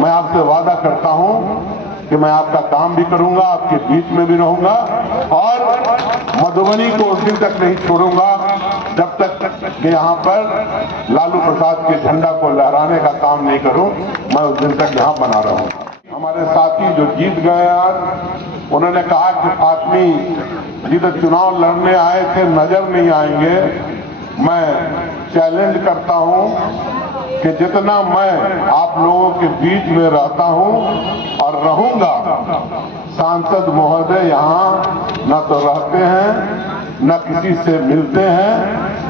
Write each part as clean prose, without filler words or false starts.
मैं आपसे वादा करता हूं कि मैं आपका काम भी करूंगा, आपके बीच में भी रहूंगा और मधुबनी को उस दिन तक नहीं छोड़ूंगा जब तक कि यहां पर लालू प्रसाद के झंडा को लहराने का काम नहीं करूं। मैं उस दिन तक यहां बना रहूंगा। हमारे साथी जो जीत गए आज, उन्होंने कहा कि फातमी जी तो चुनाव लड़ने आए थे, नजर नहीं आएंगे। मैं चैलेंज करता हूं कि जितना मैं आप लोगों के बीच में रहता हूं और रहूंगा, सांसद महोदय यहां न तो रहते हैं, न किसी से मिलते हैं,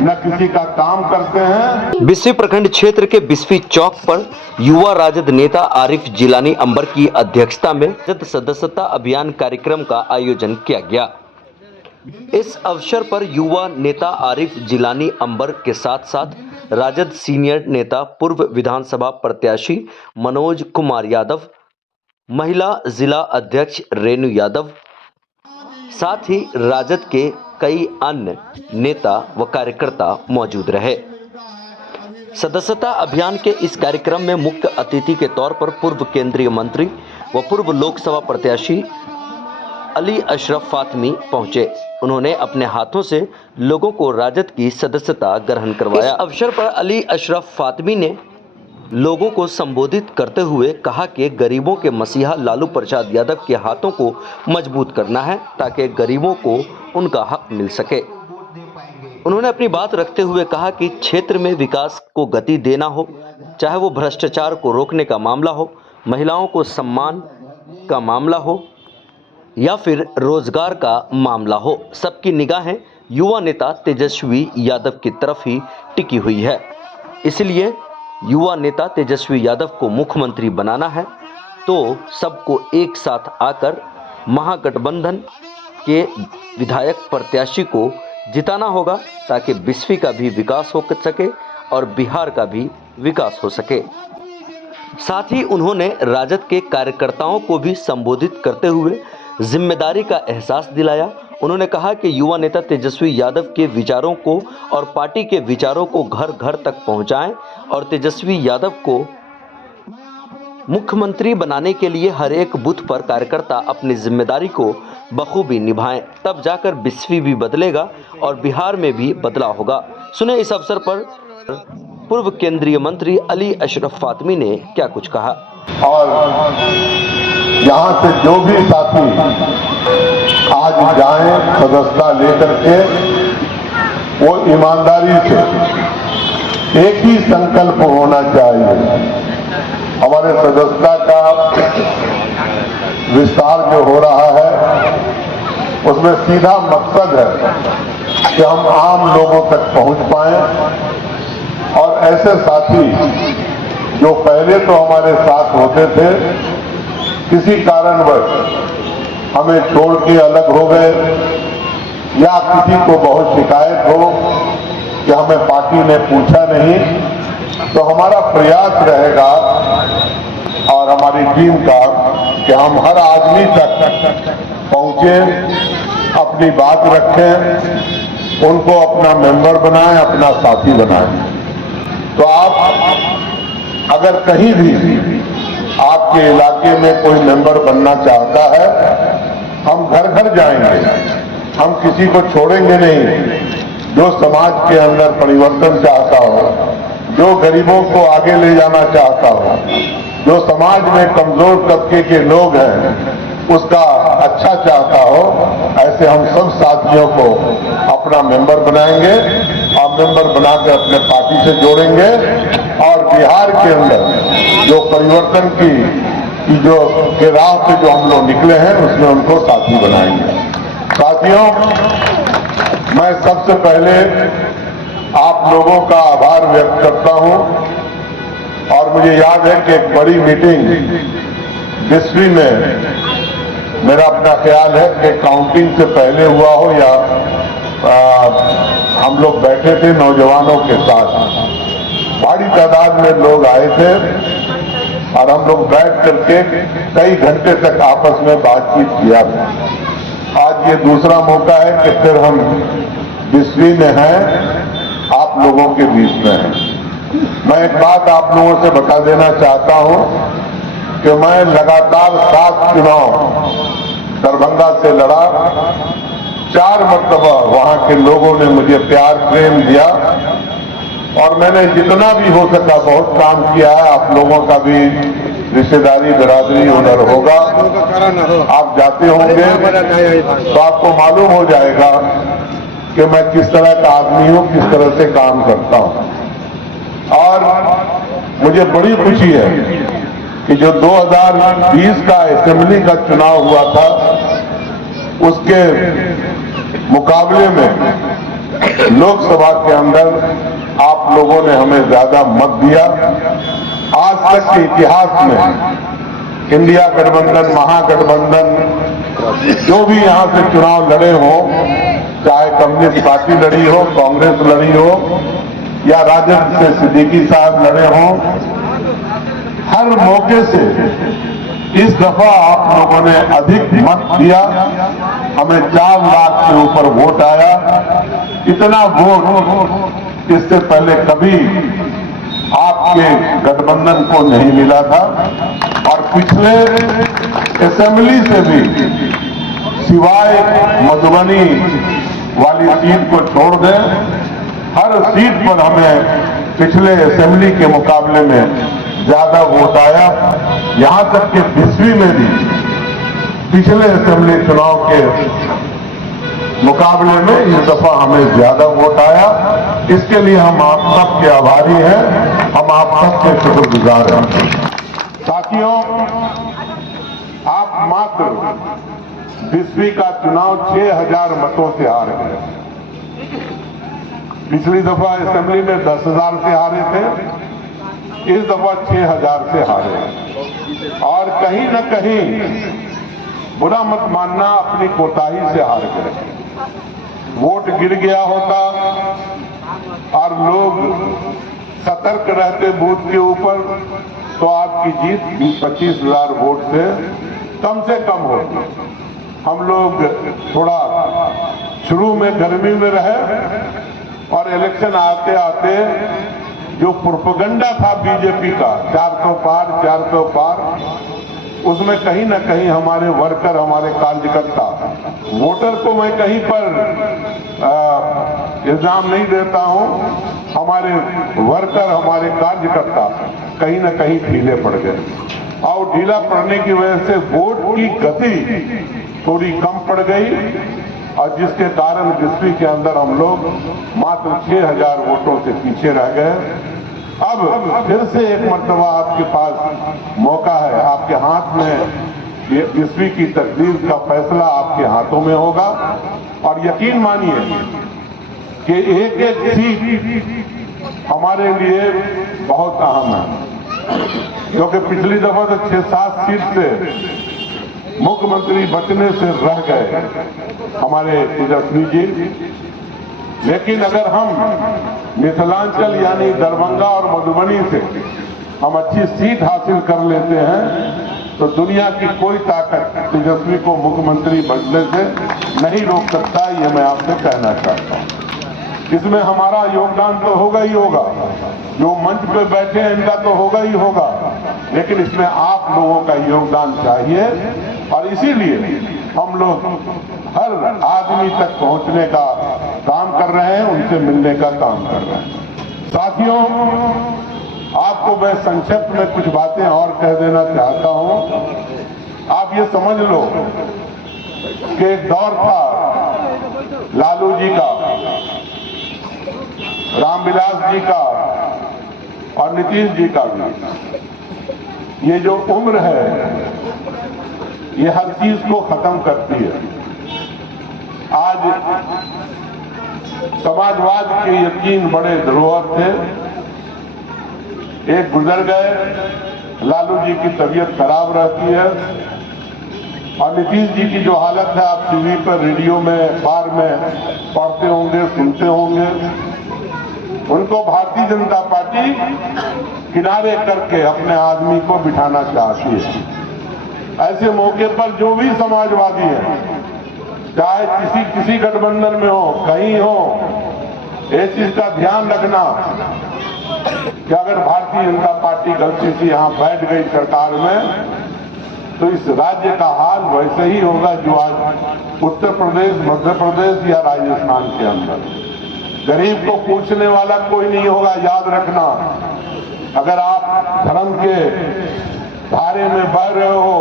न किसी का काम करते हैं। बिस्फी प्रखंड क्षेत्र के बिस्फी चौक पर युवा राजद नेता आरिफ जिलानी अंबर की अध्यक्षता में राजद सदस्यता अभियान कार्यक्रम का आयोजन किया गया। इस अवसर पर युवा नेता आरिफ जिलानी अंबर के साथ साथ राजद सीनियर नेता पूर्व विधानसभा प्रत्याशी मनोज कुमार यादव, महिला जिला अध्यक्ष रेणु यादव, साथ ही राजद के कई अन्य नेता व कार्यकर्ता मौजूद रहे। सदस्यता अभियान के इस कार्यक्रम में मुख्य अतिथि के तौर पर पूर्व केंद्रीय मंत्री व पूर्व लोकसभा प्रत्याशी अली अशरफ फातमी पहुंचे। उन्होंने अपने हाथों से लोगों को राजद की सदस्यता ग्रहण करवाया। इस अवसर पर अली अशरफ फातमी ने लोगों को संबोधित करते हुए कहा कि गरीबों के मसीहा लालू प्रसाद यादव के हाथों को मजबूत करना है ताकि गरीबों को उनका हक मिल सके। उन्होंने अपनी बात रखते हुए कहा कि क्षेत्र में विकास को गति देना हो, चाहे वो भ्रष्टाचार को रोकने का मामला हो, महिलाओं को सम्मान का मामला हो या फिर रोजगार का मामला हो, सबकी निगाहें युवा नेता तेजस्वी यादव की तरफ ही टिकी हुई है। इसलिए युवा नेता तेजस्वी यादव को मुख्यमंत्री बनाना है तो सबको एक साथ आकर महागठबंधन के विधायक प्रत्याशी को जिताना होगा ताकि बिस्फी का भी विकास हो सके और बिहार का भी विकास हो सके। साथ ही उन्होंने राजद के कार्यकर्ताओं को भी संबोधित करते हुए जिम्मेदारी का एहसास दिलाया। उन्होंने कहा कि युवा नेता तेजस्वी यादव के विचारों को और पार्टी के विचारों को घर घर तक पहुंचाएं और तेजस्वी यादव को मुख्यमंत्री बनाने के लिए हर एक बूथ पर कार्यकर्ता अपनी जिम्मेदारी को बखूबी निभाएं, तब जाकर बिस्फी भी बदलेगा और बिहार में भी बदलाव होगा। सुने इस अवसर पर पूर्व केंद्रीय मंत्री अली अशरफ फातमी ने क्या कुछ कहा। और यहाँ से जो भी साथी आज जाएं सदस्यता लेकर के, वो ईमानदारी से एक ही संकल्प होना चाहिए। हमारे सदस्यता का विस्तार जो हो रहा है उसमें सीधा मकसद है कि हम आम लोगों तक पहुंच पाएं और ऐसे साथी जो पहले तो हमारे साथ होते थे, किसी कारणवश हमें छोड़ के अलग हो गए या किसी को बहुत शिकायत हो कि हमें पार्टी ने पूछा नहीं, तो हमारा प्रयास रहेगा और हमारी टीम का कि हम हर आदमी तक पहुंचे, अपनी बात रखें, उनको अपना मेंबर बनाएं, अपना साथी बनाएं। तो आप अगर कहीं भी आपके इलाके में कोई मेंबर बनना चाहता है, हम घर घर जाएंगे, हम किसी को छोड़ेंगे नहीं। जो समाज के अंदर परिवर्तन चाहता हो, जो गरीबों को आगे ले जाना चाहता हो, जो समाज में कमजोर तबके के लोग हैं उसका अच्छा चाहता हो, ऐसे हम सब साथियों को अपना मेंबर बनाएंगे और मेंबर बनाकर अपने पार्टी से जोड़ेंगे और बिहार के अंदर जो परिवर्तन की जो के राह पे जो हम लोग निकले हैं उसमें उनको साथी बनाएंगे। साथियों, मैं सबसे पहले आप लोगों का आभार व्यक्त करता हूं और मुझे याद है कि एक बड़ी मीटिंग बिस्फी में, मेरा अपना ख्याल है कि काउंटिंग से पहले हुआ हो या हम लोग बैठे थे नौजवानों के साथ, बड़ी तादाद में लोग आए थे और हम लोग बैठ करके कई घंटे तक आपस में बातचीत किया था। आज ये दूसरा मौका है कि फिर हम बिस्फी में हैं, आप लोगों के बीच में हैं। मैं एक बात आप लोगों से बता देना चाहता हूं कि मैं लगातार 7 चुनाव दरभंगा से लड़ा, 4 मरतबा वहां के लोगों ने मुझे प्यार प्रेम दिया और मैंने जितना भी हो सका बहुत काम किया है। आप लोगों का भी रिश्तेदारी बिरादरी उधर होगा, आप जाते होंगे तो आपको मालूम हो जाएगा कि मैं किस तरह का आदमी हूं, किस तरह से काम करता हूं। और मुझे बड़ी खुशी है कि जो 2020 का असेंबली का चुनाव हुआ था उसके मुकाबले में लोकसभा के अंदर आप लोगों ने हमें ज्यादा मत दिया। आज तक के इतिहास में इंडिया गठबंधन, महागठबंधन जो भी यहां से चुनाव लड़े हो, चाहे कम्युनिस्ट पार्टी लड़ी हो, कांग्रेस लड़ी हो या राजद से सिद्दीकी साहब लड़े हो, हर मौके से इस दफा आप लोगों ने अधिक मत दिया। हमें 4 लाख के ऊपर वोट आया। इतना वोट इससे पहले कभी आपके गठबंधन को नहीं मिला था। और पिछले असेंबली से भी सिवाय मधुबनी वाली सीट को छोड़ दें, हर सीट पर हमें पिछले असेंबली के मुकाबले में ज्यादा वोट आया। यहां तक कि बिस्वी में भी पिछले असेंबली चुनाव के मुकाबले में इस दफा हमें ज्यादा वोट आया। इसके लिए हम आप सबके आभारी हैं, हम आप सबके शुक्रगुजार हैं। साथियों, आप मात्र बिस्वी का चुनाव 6000 मतों से हार गए। पिछली दफा असेंबली में 10,000 से हारे थे, इस दफा 6000 से हारे। और कहीं न कहीं बुरा मत मानना, अपनी कोताही से हार गए। वोट गिर गया होता और लोग सतर्क रहते बूथ के ऊपर तो आपकी जीत 25,000 वोट से कम होती। हम लोग थोड़ा शुरू में गर्मी में रहे और इलेक्शन आते आते जो प्रोपेगेंडा था बीजेपी का 400 पार 400 पार, उसमें कहीं न कहीं हमारे वर्कर, हमारे कार्यकर्ता, वोटर को मैं कहीं पर इल्जाम नहीं देता हूं, हमारे वर्कर, हमारे कार्यकर्ता कहीं न कहीं ढीले पड़ गए। और ढीला पड़ने की वजह से वोट की गति थोड़ी कम पड़ गई और जिसके कारण बिस्वी के अंदर हम लोग मात्र 6000 वोटों से पीछे रह गए। अब फिर से एक मर्तबा आपके पास मौका है, आपके हाथ में ये बिस्वी की तकदीर का फैसला आपके हाथों में होगा। और यकीन मानिए कि एक एक सीट हमारे लिए बहुत अहम है, क्योंकि पिछली दफा तो 6-7 सीट से मुख्यमंत्री बचने से रह गए हमारे तेजस्वी जी। लेकिन अगर हम मिथिलांचल यानी दरभंगा और मधुबनी से हम अच्छी सीट हासिल कर लेते हैं तो दुनिया की कोई ताकत तेजस्वी को मुख्यमंत्री बनने से नहीं रोक सकता। ये मैं आपसे कहना चाहता हूं। इसमें हमारा योगदान तो होगा ही होगा, जो मंच पे बैठे हैं इनका तो होगा ही होगा, लेकिन इसमें आप लोगों का योगदान चाहिए। और इसीलिए हम लोग हर आदमी तक पहुंचने का काम कर रहे हैं, उनसे मिलने का काम कर रहे हैं। साथियों, आपको मैं संक्षिप्त में कुछ बातें और कह देना चाहता हूं। आप ये समझ लो कि एक दौर था लालू जी का, रामविलास जी का और नीतीश जी का भी। ये जो उम्र है ये हर चीज को खत्म करती है। आज समाजवाद के ये 3 बड़े धरोहर थे, एक गुजर गए। लालू जी की तबीयत खराब रहती है और नीतीश जी की जो हालत है आप टीवी पर, रेडियो में, अखबार में पढ़ते होंगे, सुनते होंगे। उनको भारतीय जनता पार्टी किनारे करके अपने आदमी को बिठाना चाहती है। ऐसे मौके पर जो भी समाजवादी है, चाहे किसी गठबंधन में हो, कहीं हो, इस चीज का ध्यान रखना कि अगर भारतीय जनता पार्टी पार्टी गलती से यहाँ बैठ गई सरकार में, तो इस राज्य का हाल वैसे ही होगा जो आज उत्तर प्रदेश, मध्य प्रदेश या राजस्थान के अंदर। गरीब को पूछने वाला कोई नहीं होगा, याद रखना। अगर आप धर्म के धारे में बह रहे हो,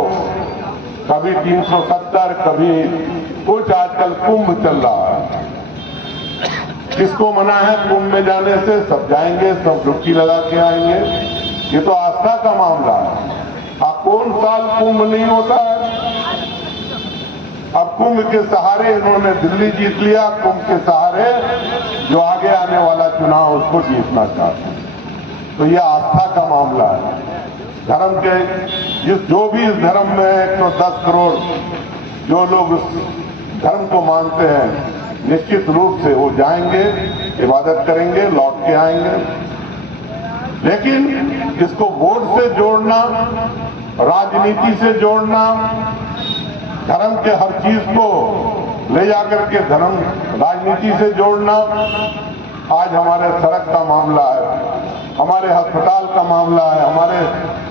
कभी 370, कभी कुछ, आजकल कुंभ चल रहा है। किसको मना है कुंभ में जाने से? सब जाएंगे, सब डुबकी लगा के आएंगे। ये तो आस्था का मामला है। कौन साल कुंभ नहीं होता है? अब कुंभ के सहारे इन्होंने दिल्ली जीत लिया, कुंभ के सहारे जो आगे आने वाला चुनाव उसको जीतना चाहते हैं। तो यह आस्था का मामला है। धर्म के जो भी इस धर्म में 110 करोड़ जो लोग उस धर्म को मानते हैं, निश्चित रूप से वो जाएंगे, इबादत करेंगे, लौट के आएंगे। लेकिन इसको वोट से जोड़ना, राजनीति से जोड़ना, धर्म के हर चीज को ले जाकर के धर्म राजनीति से जोड़ना, आज हमारे सड़क का मामला है, हमारे अस्पताल का मामला है, हमारे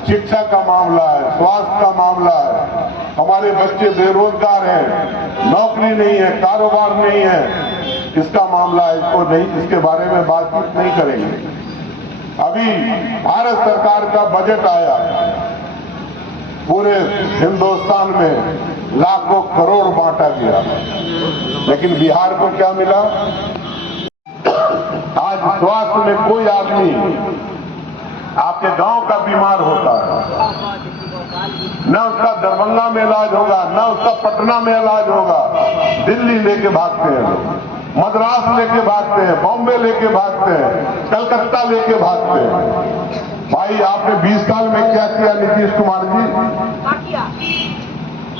शिक्षा का मामला है, स्वास्थ्य का मामला है, हमारे बच्चे बेरोजगार हैं, नौकरी नहीं है, कारोबार नहीं है, इसका मामला है। इसको नहीं, इसके बारे में बातचीत नहीं करेंगे। अभी भारत सरकार का बजट आया, पूरे हिंदुस्तान में लाखों करोड़ बांटा गया, लेकिन बिहार को क्या मिला? आज स्वास्थ्य में कोई आदमी आपके गांव का बीमार होता है, न उसका दरभंगा में इलाज होगा, न उसका पटना में इलाज होगा, दिल्ली लेके भागते हैं लोग, मद्रास लेके भागते हैं, बॉम्बे लेके भागते हैं, कलकत्ता लेके भागते हैं। भाई आपने 20 साल में क्या किया नीतीश कुमार जी?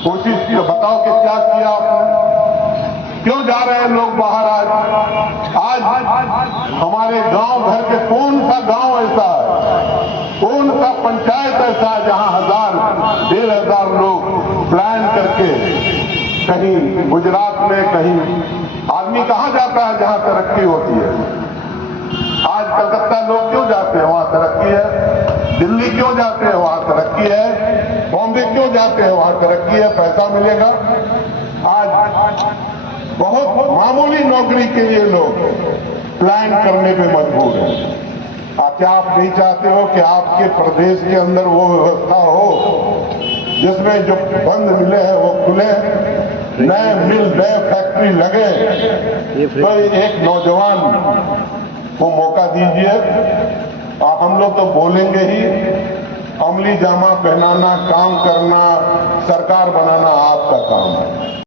कोशिश की, बताओ कि क्या किया आपने? क्यों जा रहे हैं लोग बाहर? आज हमारे गांव घर के कौन सा गांव ऐसा है, कौन सा पंचायत ऐसा है जहां 1000, 1500 लोग प्लान करके कहीं गुजरात में, कहीं आदमी कहां जाता है जहां तरक्की होती है? आज कलकत्ता लोग क्यों जाते हैं? वहां तरक्की है। दिल्ली क्यों जाते हैं? वहां तरक्की है। बॉम्बे क्यों जाते हैं? वहां तरक्की है, पैसा मिलेगा। आज बहुत मामूली नौकरी के लिए लोग प्लान करने पे मजबूर हैं। क्या आप नहीं चाहते हो कि आपके प्रदेश के अंदर वो व्यवस्था हो जिसमें जो बंद मिले हैं वो खुले, नए मिल, नए फैक्ट्री लगे? तो एक नौजवान को मौका दीजिए। हम लोग तो बोलेंगे ही, अमली जामा पहनाना, काम करना, सरकार बनाना आपका काम है।